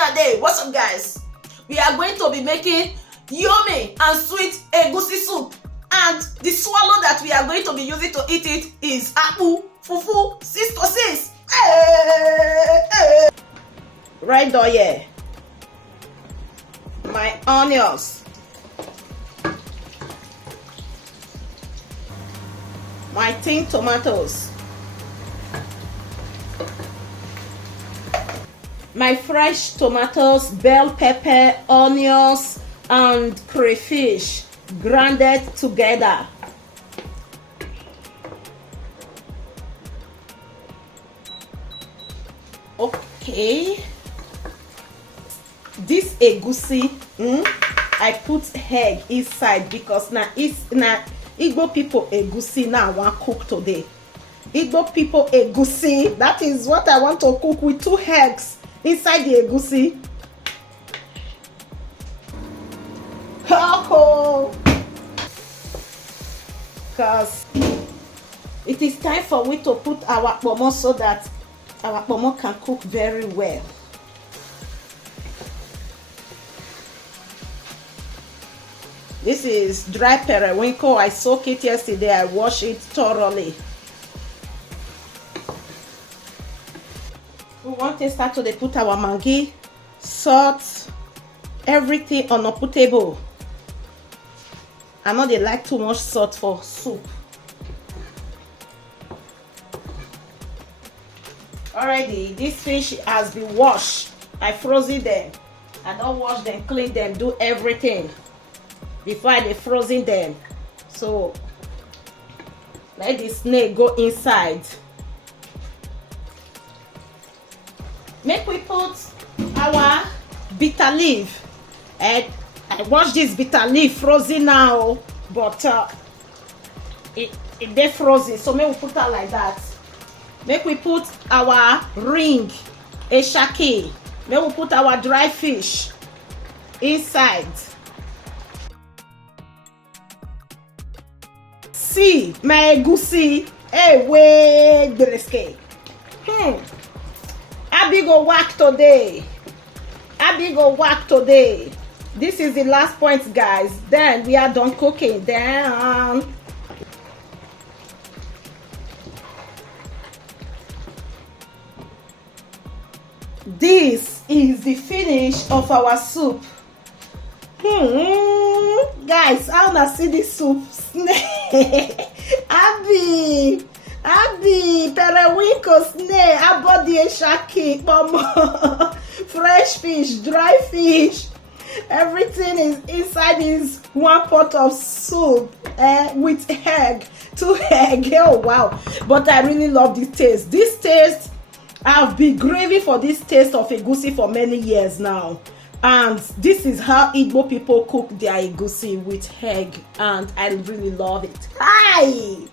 another day. What's up, guys? We are going to be making yummy and sweet egusi soup, and the swallow that we are going to be using to eat it is akpu, fufu, 6 to 6. Right door here. My onions, my tin tomatoes, my fresh tomatoes, bell pepper, onions, and crayfish grounded together. Okay, this egusi, I put egg inside because now it's na Igbo people egusi now I want cook today. Igbo people egusi, that is what I want to cook with 2 eggs inside the egusi. Because it is time for we to put our pomo so that our pomo can cook very well. This is dry periwinkle. I soaked it yesterday. I washed it thoroughly. We want to start to put our mangi, salt, everything on a table. I know they like too much salt for soup. Already, this fish has been washed. I frozen them. I don't wash them, clean them, do everything before I frozen them. So let the snake go inside. Make we put our bitter leaf. And I wash this bitter leaf frozen now, but it they frozen, so make we put it like that. Make we put our ring, eshake. Make we put our dry fish inside. See my egusi, way breske. Abi go work today. Abi go work today. This is the last point, guys. Then we are done cooking. Then this is the finish of our soup. Guys, I wanna see this soup. Abi, periwinkle, snake, abodi, eshaki, pomo, fresh fish, dry fish. Everything is inside this 1 pot of soup with egg, 2 eggs. Oh wow! But I really love this taste. This taste, I've been craving for this taste of egusi for many years now. And this is how Igbo people cook their egusi with egg, and I really love it. Hi!